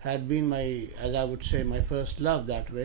had been my, as I would say, my first love that way,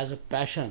as a passion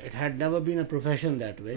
it had never been a profession that way।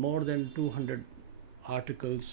more than 200 articles,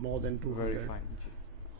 more than 200।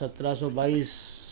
1722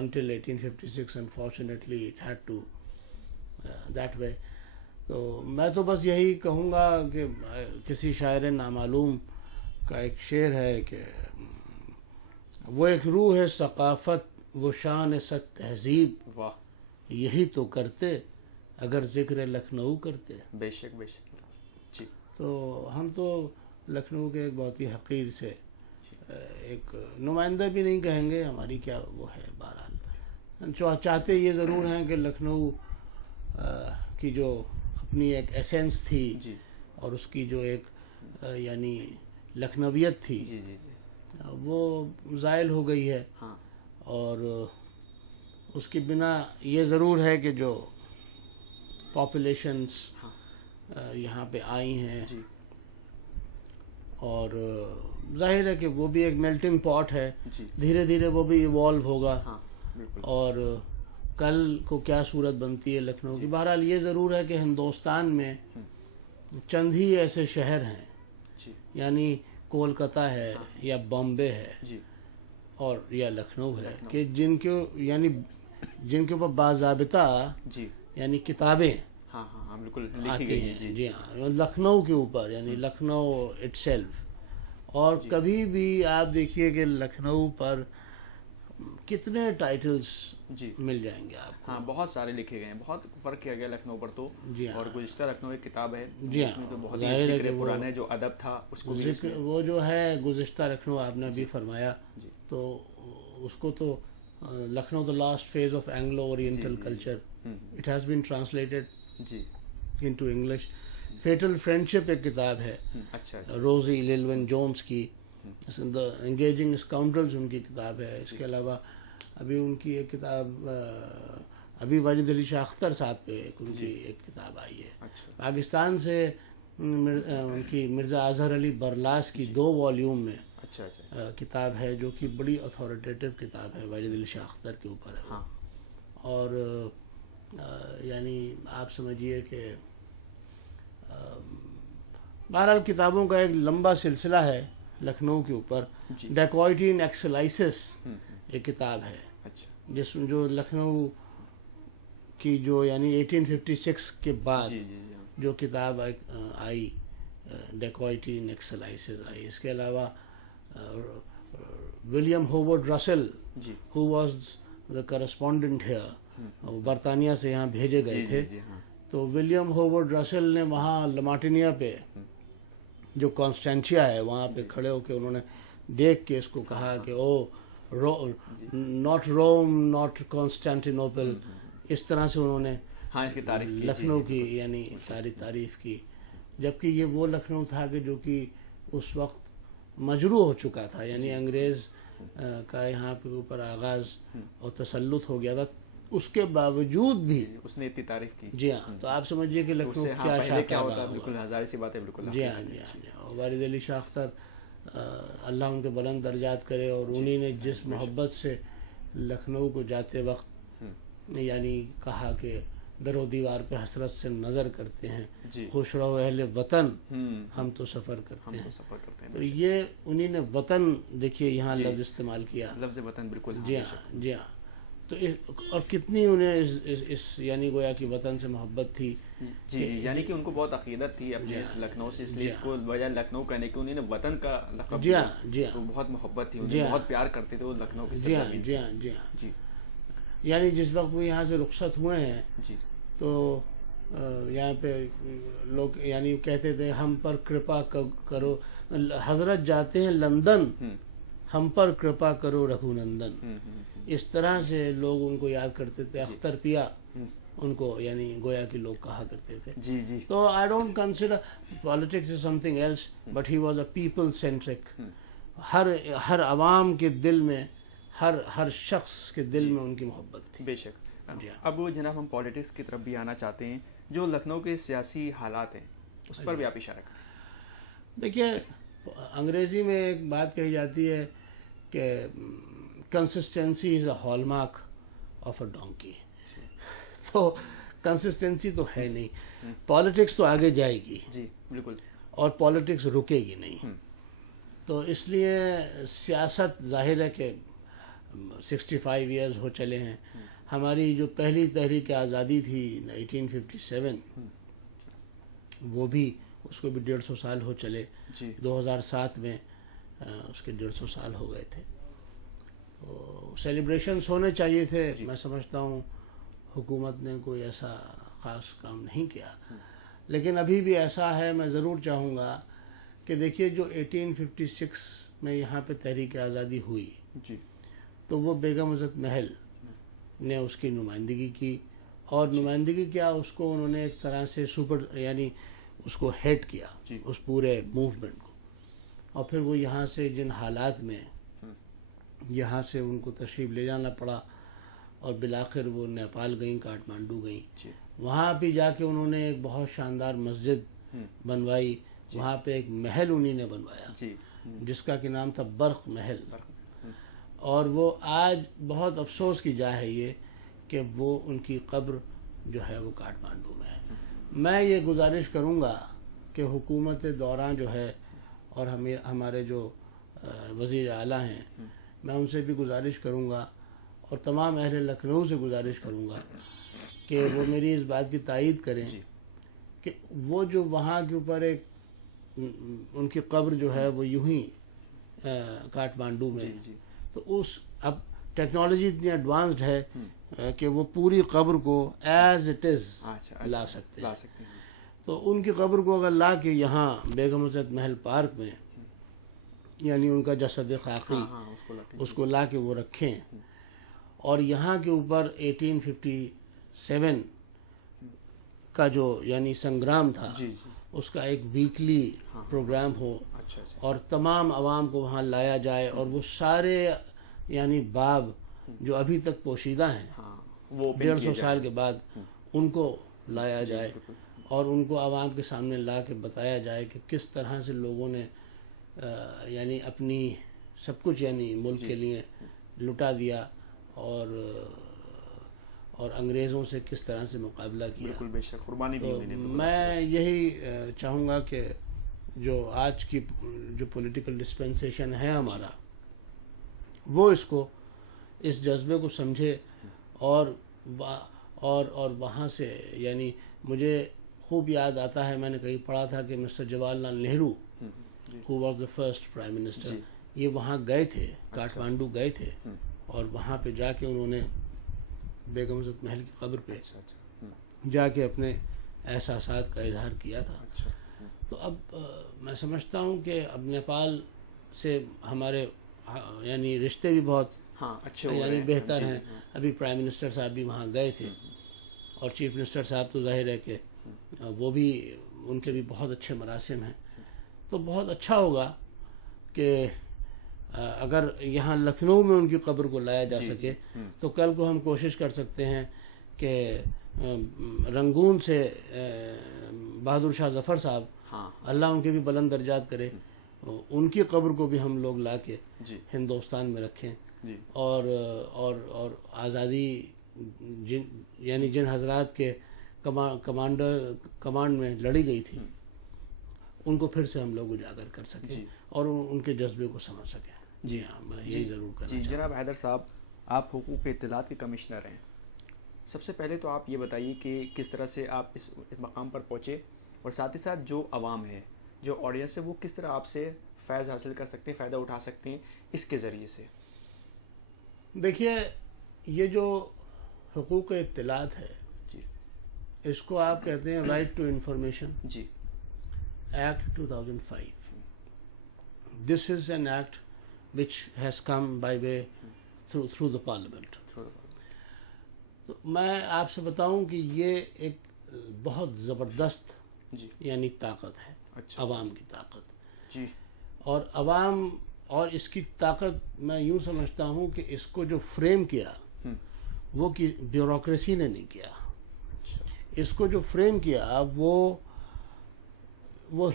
until 1856 unfortunately it had to that way. تو میں تو بس یہی کہوں گا کہ کسی شاعر نامعلوم کا ایک شعر ہے کہ وہ ایک روح ہے ثقافت، وہ شان ست تہذیب، واہ، یہی تو کرتے اگر ذکر لکھنؤ کرتے. بے شک بے شک جی. تو ہم تو لکھنؤ کے ایک بہت ہی حقیر سے ایک نمائندہ بھی نہیں کہیں گے، ہماری کیا وہ ہے. بہرحال چاہتے یہ ضرور ہیں کہ لکھنؤ کی جو اپنی ایک ایسنس تھی جی، اور اس کی جو ایک یعنی لکھنویت تھی جی جی جی، وہ زائل ہو گئی ہے. ہاں، اور اس کی بنا یہ ضرور ہے کہ جو پاپولیشنز یہاں پہ آئی ہیں جی اور ظاہر ہے کہ وہ بھی ایک میلٹنگ پاٹ ہے، جی، دھیرے دھیرے وہ بھی ایوالو ہوگا. ہاں بالکل. اور کل کو کیا صورت بنتی ہے لکھنؤ کی. بہرحال یہ ضرور ہے کہ ہندوستان میں چند ہی ایسے شہر ہیں جی یعنی کولکتہ ہے یا بامبے ہے جی اور یا لکھنؤ ہے کہ جن کے اوپر باضابطہ جی یعنی کتابیں ہاں ہاں ہاں بالکل لکھی آتی گئی ہیں. ہیں. جی ہاں، لکھنؤ کے اوپر یعنی لکھنؤ اٹ سیلف. اور کبھی بھی آپ دیکھیے کہ لکھنؤ پر کتنے ٹائٹلز جی مل جائیں گے آپ کو. ہاں بہت سارے لکھے گئے ہیں، بہت فرق کیا گیا لکھنؤ پر تو. جی ہاں. اور گزشتہ لکھنؤ ایک کتاب ہے جی اس میں تو ہاں، بہت ہی ظاہر ہے ذکر کہ وہ پرانے جو ادب تھا اس کو بھی اس میں. وہ جو ہے گزشتہ لکھنؤ آپ نے بھی فرمایا، جی تو اس کو تو Lucknow the last phase of Anglo oriental culture, it has been translated جی انٹو انگلش. فیٹل فرینڈشپ ایک کتاب ہے اچھا روزی لیلون جونز کی. دا انگیجنگ اسکاؤنڈرلز ان کی کتاب ہے. اس کے علاوہ ابھی ان کی ایک کتاب ابھی واجد علی شاہ اختر صاحب پہ ان کی ایک کتاب آئی ہے. پاکستان سے ان کی مرزا اظہر علی برلاس کی 2 والیوم میں کتاب ہے جو کہ بڑی اتھارٹیٹیو کتاب ہے، واجد علی شاہ اختر کے اوپر ہے. اور یعنی آپ سمجھیے کہ بہرحال کتابوں کا ایک لمبا سلسلہ ہے لکھنؤ کے اوپر. ڈیکوائٹی ان ایکسلائسس ایک کتاب ہے جس میں جو لکھنؤ کی جو یعنی 1856 کے بعد جو کتاب آئی ڈیکوائٹی ان ایکسلائسس آئی. اس کے علاوہ ولیم ہوورڈ رسل ہو واز دا کرسپونڈنٹ ہیئر، برطانیہ سے یہاں بھیجے گئے تھے. تو ولیم ہوورڈ رسل نے وہاں لماٹینیا پہ جو کانسٹینچیا ہے وہاں پہ کھڑے ہو کے انہوں نے دیکھ کے اس کو کہا کہ ناٹ روم ناٹ کانسٹینٹینوپل. اس طرح سے انہوں نے لکھنؤ کی یعنی تعریف کی. جبکہ یہ وہ لکھنؤ تھا کہ جو کہ اس وقت مجروح ہو چکا تھا، یعنی انگریز کا یہاں پہ اوپر آغاز اور تسلط ہو گیا تھا. اس کے باوجود بھی اس نے اتنی تعریف کی. جی ہاں، تو آپ سمجھیے کہ لکھنؤ کیا شاہکار رہا. بالکل ہزار سی باتیں بالکل. جی ہاں جی ہاں. واجد علی شاہ اختر اللہ ان کے بلند درجات کرے، اور انہی نے جس محبت سے لکھنؤ کو جاتے وقت یعنی کہا کہ در و دیوار پہ حسرت سے نظر کرتے ہیں، خوش رہو اہل وطن ہم تو سفر کرتے ہیں. تو یہ انہی نے وطن دیکھیے یہاں لفظ استعمال کیا، لفظ وطن. بالکل جی ہاں جی ہاں. تو اور کتنی انہیں اس یعنی گویا کہ وطن سے محبت تھی. جی یعنی کہ ان کو بہت عقیدت تھی اپنے اس لکھنؤ سے، اس لیے اس کو وجہ لکھنؤ کہنے کی انہوں نے وطن کا لقب. جی ہاں جی ہاں. تو بہت محبت تھی انہیں، بہت پیار کرتے تھے وہ لکھنؤ کی. جی ہاں جی ہاں جی ہاں جی. یعنی جس وقت وہ یہاں سے رخصت ہوئے ہیں تو یہاں پہ لوگ یعنی کہتے تھے ہم پر کرپا کرو، حضرت جاتے ہیں لندن ہم پر کرپا کرو رگھو نندن. اس طرح سے لوگ ان کو یاد کرتے تھے. اختر پیا ان کو یعنی گویا کہ لوگ کہا کرتے تھے. تو I don't consider politics as something else but he was a people centric. ہر عوام کے دل میں، ہر شخص کے دل میں ان کی محبت تھی. بے شک. اب جناب ہم پالیٹکس کی طرف بھی آنا چاہتے ہیں. جو لکھنؤ کے سیاسی حالات ہیں اس پر بھی آپ اشارہ کریں. دیکھیے انگریزی میں ایک بات کہی جاتی ہے کہ consistency is a hall mark of a donkey. تو کنسسٹنسی تو ہے نہیں. پالیٹکس تو آگے جائے گی جی بالکل، اور پالیٹکس رکے گی نہیں. تو اس لیے سیاست ظاہر ہے کہ 65 ایئرز ہو چلے ہیں. ہماری جو پہلی تحریک آزادی تھی 1857 وہ بھی اس کو بھی 150 سال ہو چلے. 2007 میں اس کے 150 سال ہو گئے تھے. تو سیلیبریشنز ہونے چاہیے تھے. میں سمجھتا ہوں حکومت نے کوئی ایسا خاص کام نہیں کیا. لیکن ابھی بھی ایسا ہے، میں ضرور چاہوں گا کہ دیکھیے جو 1856 میں یہاں پہ تحریک آزادی ہوئی تو وہ بیگم عزت محل نے اس کی نمائندگی کی. اور نمائندگی کیا، اس کو انہوں نے ایک طرح سے یعنی اس کو ہیڈ کیا اس پورے موومنٹ کو. اور پھر وہ یہاں سے جن حالات میں یہاں سے ان کو تشریف لے جانا پڑا اور بالآخر وہ نیپال گئیں، کاٹمانڈو گئیں. وہاں بھی جا کے انہوں نے ایک بہت شاندار مسجد بنوائی. وہاں پہ ایک محل انہی نے بنوایا جس کا کہ نام تھا برق محل. اور وہ آج بہت افسوس کی جا ہے یہ کہ وہ ان کی قبر جو ہے وہ کاٹمانڈو میں ہے. میں یہ گزارش کروں گا کہ حکومت دوران جو ہے اور ہمارے جو وزیر اعلیٰ ہیں، میں ان سے بھی گزارش کروں گا اور تمام اہل لکھنؤ سے گزارش کروں گا کہ وہ میری اس بات کی تائید کریں کہ وہ جو وہاں کے اوپر ایک ان کی قبر جو ہے وہ یوں ہی کاٹمانڈو میں، تو اب ٹیکنالوجی اتنی ایڈوانسڈ ہے کہ وہ پوری قبر کو ایز اٹ از لا سکتے ہیں. تو ان کی قبر کو اگر لا کے یہاں بیگم عزت محل پارک میں، یعنی ان کا جسد خاکی اس کو لا کے وہ رکھیں اور یہاں کے اوپر 1857 کا جو یعنی سنگرام تھا اس کا ایک ویکلی پروگرام ہو اور تمام عوام کو وہاں لایا جائے اور وہ سارے یعنی باب جو ابھی تک پوشیدہ ہیں 150 سال کے بعد ان کو لایا جائے اور ان کو عوام کے سامنے لا کے بتایا جائے کہ کس طرح سے لوگوں نے یعنی اپنی سب کچھ یعنی ملک کے لیے لٹا دیا اور انگریزوں سے کس طرح سے مقابلہ کیا. بالکل بے شک قربانی دی انہوں نے. میں یہی چاہوں گا کہ جو آج کی جو پولیٹیکل ڈسپینسیشن ہے ہمارا، وہ اس جذبے کو سمجھے اور وہاں سے یعنی مجھے خوب یاد آتا ہے، میں نے کہیں پڑھا تھا کہ mister Jawahar Lal Nehru who was the first prime minister یہ وہاں گئے تھے، کاٹمانڈو گئے تھے اور وہاں پہ جا کے انہوں نے بیگم عزت محل کی قبر پہ جا کے اپنے احساسات کا اظہار کیا تھا. تو اب میں سمجھتا ہوں کہ اب نیپال سے ہمارے یعنی رشتے بھی بہت یعنی بہتر ہیں. ابھی پرائم منسٹر صاحب بھی وہاں گئے تھے اور چیف منسٹر صاحب تو ظاہر ہے کہ وہ بھی ان کے بھی بہت اچھے مراسم ہیں. تو بہت اچھا ہوگا کہ اگر یہاں لکھنؤ میں ان کی قبر کو لایا جا سکے تو کل کو ہم کوشش کر سکتے ہیں کہ رنگون سے بہادر شاہ ظفر صاحب اللہ ان کے بھی بلند درجات کرے، ان کی قبر کو بھی ہم لوگ لا کے ہندوستان میں رکھیں اور آزادی یعنی جن حضرات کے کمانڈ میں لڑی گئی تھی ان کو پھر سے ہم لوگ اجاگر کر سکیں اور ان کے جذبے کو سمجھ سکیں. جی ہاں، میں یہی ضرور کرنا چاہوں گا. جناب حیدر صاحب، آپ حقوق اطلاعات کے کمشنر ہیں. سب سے پہلے تو آپ یہ بتائیے کہ کس طرح سے آپ اس مقام پر پہنچے اور ساتھ ہی ساتھ جو عوام ہے، جو آڈینس ہے، وہ کس طرح آپ سے فیض حاصل کر سکتے ہیں، فائدہ اٹھا سکتے ہیں اس کے ذریعے سے. دیکھیے، یہ جو حقوق اطلاعات ہے اس کو آپ کہتے ہیں right to information act 2005. This is an act which has come by way through the parliament. تو میں آپ سے بتاؤں کہ یہ ایک بہت زبردست یعنی طاقت ہے، عوام کی طاقت. اور عوام اور اس کی طاقت میں یوں سمجھتا ہوں کہ اس کو جو فریم کیا وہ بیوروکریسی نے نہیں کیا. اس کو جو فریم کیا وہ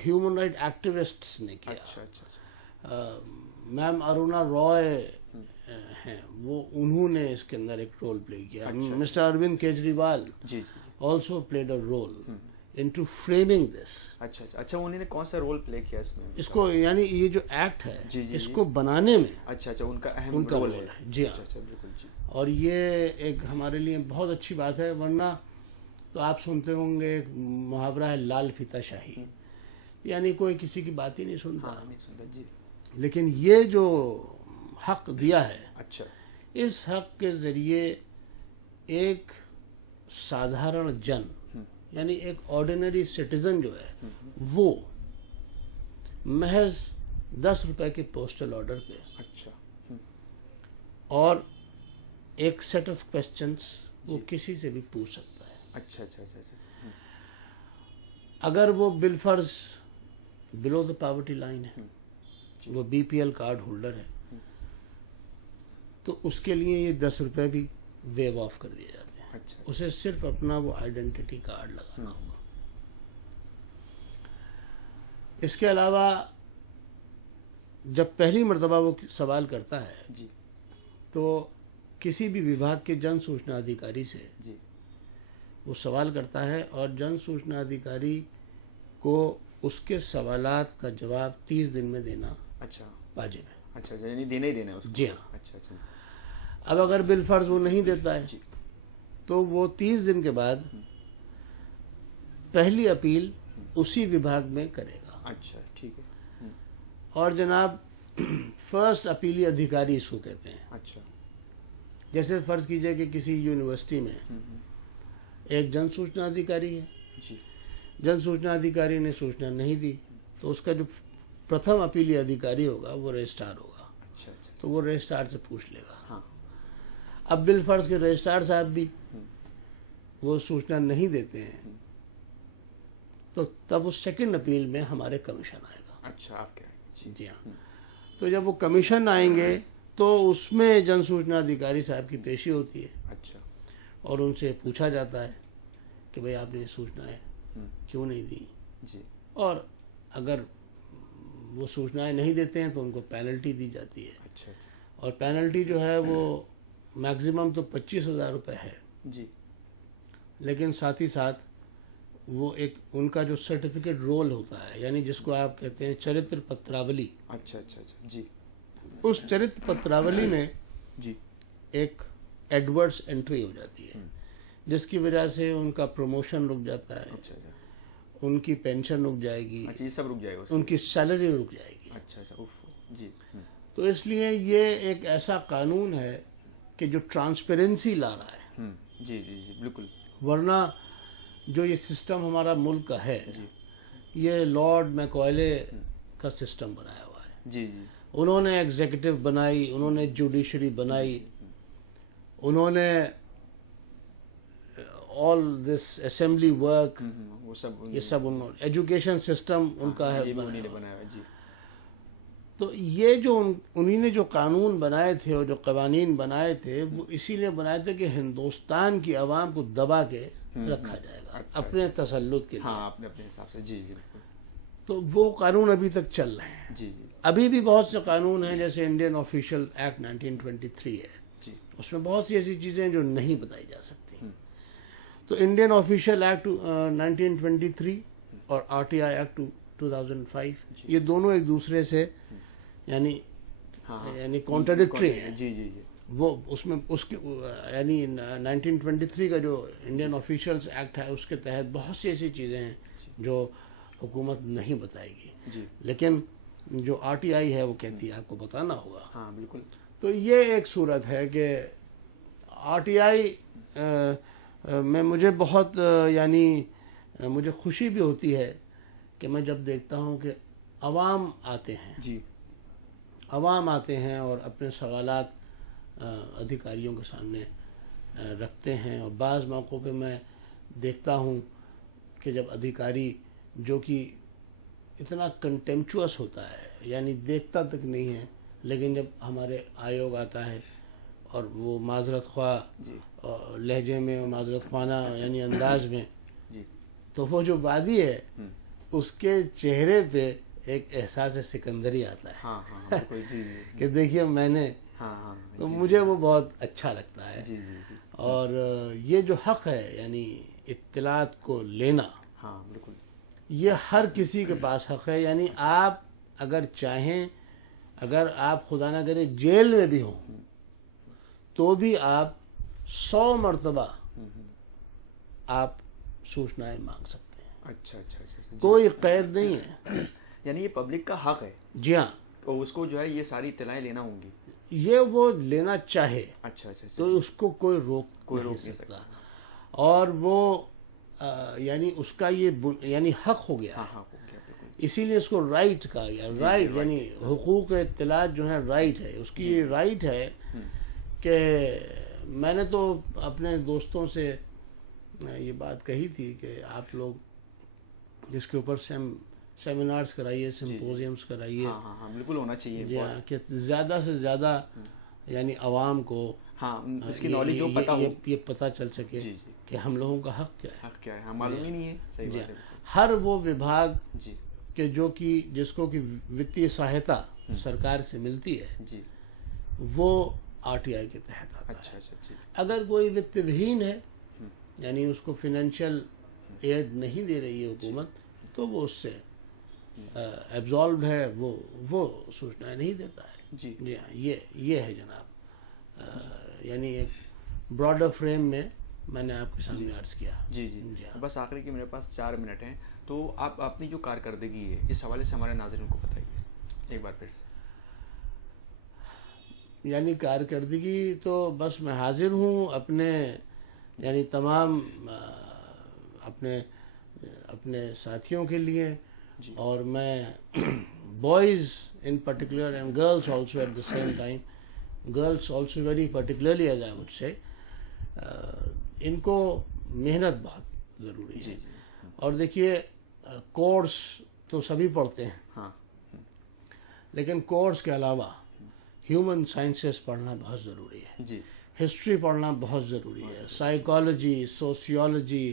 ہیومن رائٹ ایکٹیوسٹس نے کیا. میم ارونا رائے ہیں، وہ انہوں نے اس کے اندر ایک رول پلے کیا. Mr Arvind Kejriwal also played a role into framing this. اچھا انہوں نے کون سا رول پلے کیا اس کو یعنی یہ جو ایکٹ ہے اس کو بنانے میں ان کا اہم رول ہے. جی ہاں بالکل جی. اور یہ ایک ہمارے لیے بہت اچھی بات ہے، ورنہ تو آپ سنتے ہوں گے ایک محاورہ ہے لال فیتا شاہی، یعنی کوئی کسی کی بات ہی نہیں سنتا. جی. لیکن یہ جو حق دیا ہے، اچھا اس حق کے ذریعے ایک سادھارن جن یعنی ایک آرڈینری سٹیزن جو ہے وہ محض 10 روپے کے پوسٹل آرڈر پہ اچھا اور ایک سیٹ آف کوسچنس وہ کسی سے بھی پوچھ سکتا ہے. اچھا اگر وہ بالفرض بلو دا پاورٹی لائن ہے، وہ B P L card holder ہے، تو اس کے لیے یہ 10 روپے بھی ویو آف کر دیے جاتے ہیں. اسے صرف اپنا وہ آئیڈینٹی کارڈ لگانا ہوگا. اس کے علاوہ جب پہلی مرتبہ وہ سوال کرتا ہے تو کسی بھی وبھاگ کے جن سوچنا ادھیکاری سے وہ سوال کرتا ہے، اور جن سوچنا ادھیکاری کو اس کے سوالات کا جواب 30 دن میں دینا واجب ہے. اچھا یعنی دینا ہی دینا ہے اس کو. جی ہاں. اب اگر بالفرض وہ نہیں دیتا ہے تو وہ 30 دن کے بعد پہلی اپیل اسی وبھاگ میں کرے گا. اچھا ٹھیک ہے. اور جناب فرسٹ اپیلی ادھیکاری اس کو کہتے ہیں. اچھا جیسے فرض کیجئے کہ کسی یونیورسٹی میں ایک جن سوچنا ادھیکاری ہے، جن سوچنا ادھیکاری نے سوچنا نہیں دی تو اس کا جو پرتھم اپیلی ادھیکاری ہوگا وہ رجسٹرار ہوگا. تو وہ رجسٹرار سے پوچھ لے گا. اب بالفرض کے رجسٹرار صاحب بھی وہ سوچنا نہیں دیتے ہیں تو تب اس سیکنڈ اپیل میں ہمارے کمیشن آئے گا. اچھا آپ کیا؟ جی ہاں. تو جب وہ کمیشن آئیں گے تو اس میں جن سوچنا ادھیکاری صاحب کی پیشی ہوتی ہے. اچھا. اور ان سے پوچھا جاتا ہے کہ بھئی آپ نے یہ سوچنائیں کیوں نہیں دی. جی. اور اگر وہ سوچنائیں نہیں دیتے ہیں تو ان کو پینلٹی دی جاتی ہے. اچھا. اور پینلٹی جو ہے وہ میکزیمم تو 25,000 روپے ہے. جی. لیکن ساتھ ہی ساتھ وہ ایک ان کا جو سرٹیفکیٹ رول ہوتا ہے، یعنی جس کو آپ کہتے ہیں چرتر پتراولی. اچھا جی. اس چرتر پتراولی میں جی ایک ایڈورس انٹری ہو جاتی ہے جس کی وجہ سے ان کا پروموشن رک جاتا ہے. اچھا. ان کی پینشن رک جائے گی. اچھا یہ سب رک جائے گا. ان کی سیلری رک جائے گی. اچھا. جی. تو اس لیے یہ ایک ایسا قانون ہے کہ جو ٹرانسپیرنسی لا رہا ہے. جی بالکل. ورنہ جو یہ سسٹم ہمارا ملک کا ہے یہ لارڈ میکوائلے کا سسٹم بنایا ہوا ہے. جی. انہوں نے ایگزیکٹو بنائی، انہوں نے جوڈیشری بنائی، انہوں نے آل دس اسمبلی ورک یہ سب انہوں نے ایجوکیشن سسٹم ان کا ہے بنایا. جی. تو یہ جو انہی نے جو قانون بنائے تھے اور جو قوانین بنائے تھے وہ اسی لیے بنائے تھے کہ ہندوستان کی عوام کو دبا کے رکھا جائے گا اپنے تسلط کے لیے. ہاں اپنے حساب سے. جی بالکل. تو وہ قانون ابھی تک چل رہے ہیں. جی. ابھی بھی بہت سے قانون ہیں جیسے انڈین آفیشل ایکٹ 1923 ہے. جی. اس میں بہت سی ایسی چیزیں جو نہیں بتائی جا سکتی. تو انڈین آفیشل ایکٹ 1923 اور آر ٹی آئی ایکٹ 2005 یہ دونوں ایک دوسرے سے یعنی کانٹراڈکٹری ہیں. جی. وہ اس میں اس کے یعنی 1923 کا جو انڈین آفیشلز ایکٹ ہے اس کے تحت بہت سی ایسی چیزیں ہیں جو حکومت نہیں بتائے گی. لیکن جو آر ٹی آئی ہے وہ کہتی ہے آپ کو بتانا ہوگا. ہاں بالکل. تو یہ ایک صورت ہے کہ آر ٹی آئی میں مجھے بہت مجھے خوشی بھی ہوتی ہے کہ میں جب دیکھتا ہوں کہ عوام آتے ہیں. جی. عوام آتے ہیں اور اپنے سوالات ادھیکاریوں کے سامنے رکھتے ہیں. اور بعض موقعوں پہ میں دیکھتا ہوں کہ جب ادھیکاری جو کہ اتنا کنٹیمپچوس ہوتا ہے یعنی دیکھتا تک نہیں ہے، لیکن جب ہمارے آیوگ آتا ہے اور وہ معذرت خواہ لہجے میں اور معذرت خوانا یعنی انداز میں تو وہ جو وادی ہے اس کے چہرے پہ ایک احساس سکندری آتا ہے کہ دیکھیے میں نے تو مجھے وہ بہت اچھا لگتا ہے. اور یہ جو حق ہے یعنی اطلاعات کو لینا ہاں بالکل. یہ ہر کسی کے پاس حق ہے. یعنی آپ اگر چاہیں، اگر آپ خدا نہ کرے جیل میں بھی ہوں تو بھی آپ 100 مرتبہ آپ سوچنائیں مانگ سکتے ہیں. اچھا اچھا اچھا. کوئی قید نہیں ہے. یعنی یہ پبلک کا حق ہے. جی ہاں. تو اس کو جو ہے یہ ساری اطلاعیں لینا ہوں گی. یہ وہ لینا چاہے. اچھا اچھا. تو اس کو کوئی روک نہیں سکتا. اور وہ یعنی اس کا یہ یعنی حق ہو گیا. اسی لیے اس کو رائٹ کہا گیا. رائٹ یعنی حقوق اطلاع جو ہے رائٹ ہے. اس کی یہ رائٹ ہے کہ میں نے تو اپنے دوستوں سے یہ بات کہی تھی کہ آپ لوگ جس کے اوپر سیمینارز کرائیے، سمپوزیمز کرائیے. ہاں بالکل ہونا چاہیے. جی ہاں، کہ زیادہ سے زیادہ یعنی عوام کو اس کی نالج جو پتہ ہو، یہ پتہ چل سکے کہ ہم لوگوں کا حق کیا ہے. حق کیا ہے معلوم ہی نہیں ہے. صحیح بات ہے. ہر وہ وبھاگ کہ جو کہ جس کو کہ وتیہ سہایتا سرکار سے ملتی ہے وہ RTI کے تحت آتا ہے. اگر کوئی وت وہین ہے یعنی اس کو فائنینشیل ایڈ نہیں دے رہی ہے حکومت تو وہ اس سے ایبزالوڈ ہے، وہ سوچنا نہیں دیتا ہے. جی ہاں، یہ ہے جناب. یعنی ایک براڈر فریم میں نے آپ کے سامنے عرض کیا. جی. بس آخری کے میرے پاس 4 منٹ ہیں، تو آپ اپنی جو کارکردگی ہے اس حوالے سے ہمارے ناظرین کو بتائیے ایک بار پھر سے. یعنی کارکردگی تو بس میں حاضر ہوں اپنے یعنی تمام اپنے ساتھیوں کے لیے. اور میں boys in particular and girls also at the same time, girls also very particularly as I would say, ان کو محنت بہت ضروری ہے. اور دیکھیے کورس تو سبھی پڑھتے ہیں، لیکن کورس کے علاوہ ہیومن سائنسز پڑھنا بہت ضروری ہے. ہسٹری پڑھنا بہت ضروری ہے. سائیکالوجی، سوسیولوجی،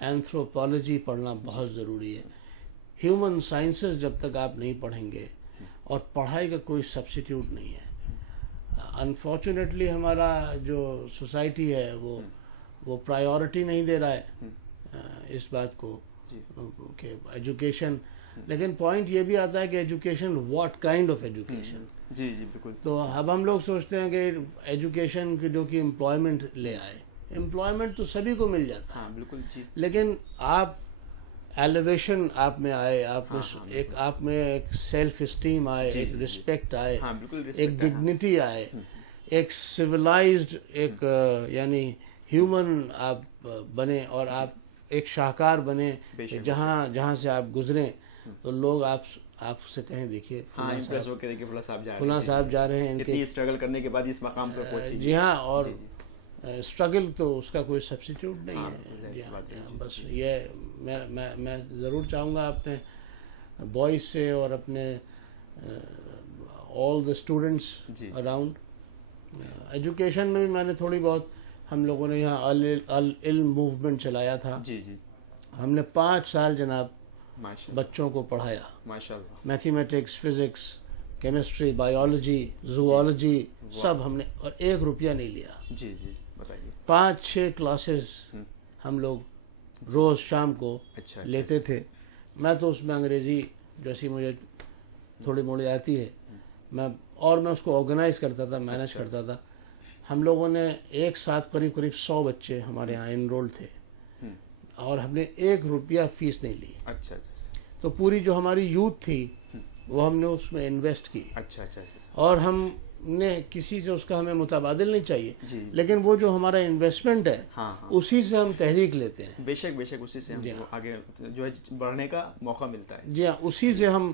اینتھروپولوجی پڑھنا بہت ضروری ہے. ہیومن سائنسز جب تک آپ نہیں پڑھیں گے، اور پڑھائی کا کوئی سبسٹیٹیوٹ نہیں ہے. انفارچونیٹلی ہمارا جو سوسائٹی ہے وہ پرائیورٹی نہیں دے رہا ہے اس بات کو کہ ایجوکیشن. لیکن پوائنٹ یہ بھی آتا ہے کہ education what kind of education. جی بالکل. تو اب ہم لوگ سوچتے ہیں کہ ایجوکیشن کی جو کہ امپلائمنٹ لے آئے. امپلائمنٹ تو سبھی کو مل جاتا ہے. ہاں بالکل. جی. لیکن آپ ایلیویشن آپ میں آئے، آپ میں ایک سیلف اسٹیم آئے، ایک رسپیکٹ آئے، ایک ڈگنیٹی آئے، ایک سویلائزڈ ایک یعنی ہیومن آپ بنے، اور آپ ایک شاہکار بنے. جہاں سے آپ گزریں تو لوگ آپ سے کہیں دیکھیے فلاں صاحب جا رہے ہیں، ان کے اسٹرگل کرنے کے بعد اس مقام پر پہنچے. جی ہاں. اور اسٹرگل تو اس کا کوئی سبسٹیٹیوٹ نہیں ہے. بس یہ میں ضرور چاہوں گا اپنے بوائز سے اور اپنے آل دا اسٹوڈنٹس اراؤنڈ. ایجوکیشن میں بھی میں نے تھوڑی بہت، ہم لوگوں نے یہاں العلم موومنٹ چلایا تھا. ہم نے 5 سال جناب بچوں کو پڑھایا. Mathematics, physics, chemistry, biology, zoology سب ہم نے، اور 1 روپیہ نہیں لیا. جی بتائیے. 5-6 کلاسز ہم لوگ روز شام کو لیتے تھے. میں تو اس میں انگریزی جیسی مجھے تھوڑی موڑی آتی ہے، میں اس کو آرگنائز کرتا تھا، مینج کرتا تھا. ہم لوگوں نے ایک ساتھ قریب 100 بچے ہمارے یہاں انرول تھے، اور ہم نے 1 روپیہ فیس نہیں لی. تو پوری جو ہماری یوتھ تھی وہ ہم نے اس میں انویسٹ کی. اور ہم نے کسی سے اس کا ہمیں متبادل نہیں چاہیے، لیکن وہ جو ہمارا انویسٹمنٹ ہے اسی سے ہم تحریک لیتے ہیں. بے شک اسی سے ہم آگے جو ہے بڑھنے کا موقع ملتا ہے. جی ہاں، اسی سے ہم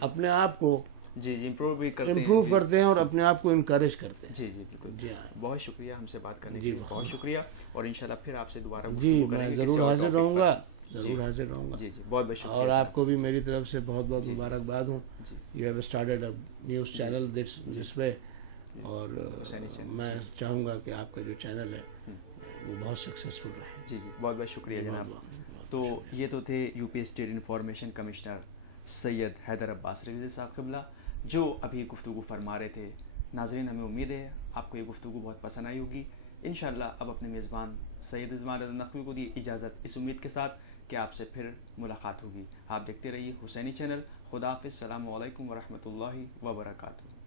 اپنے آپ کو امپروو کرتے ہیں اور اپنے آپ کو انکریج کرتے ہیں. جی بالکل. جی ہاں، بہت شکریہ ہم سے بات کرنے کے لیے. بہت شکریہ. اور انشاءاللہ پھر آپ سے دوبارہ گفتگو کریں گے. ضرور حاضر رہوں گا. جی بہت بہت شکریہ. اور آپ کو بھی میری طرف سے بہت بہت مبارکباد ہوں. You have started a news channel this way. اور میں چاہوں گا کہ آپ کا جو چینل ہے وہ بہت سکسیسفل رہے. جی بہت بہت شکریہ جناب. تو یہ تو تھے U P state information commissioner Syed Haider Abbas Rizvi صاحب قبلہ، جو ابھی گفتگو فرما رہے تھے. ناظرین، ہمیں امید ہے آپ کو یہ گفتگو بہت پسند آئی ہوگی. انشاءاللہ اب اپنے میزبان سید رضوان رضا نقوی کو دی اجازت، اس امید کے ساتھ کہ آپ سے پھر ملاقات ہوگی. آپ دیکھتے رہیے حسینی چینل. خدا حافظ. السلام علیکم ورحمۃ اللہ وبرکاتہ.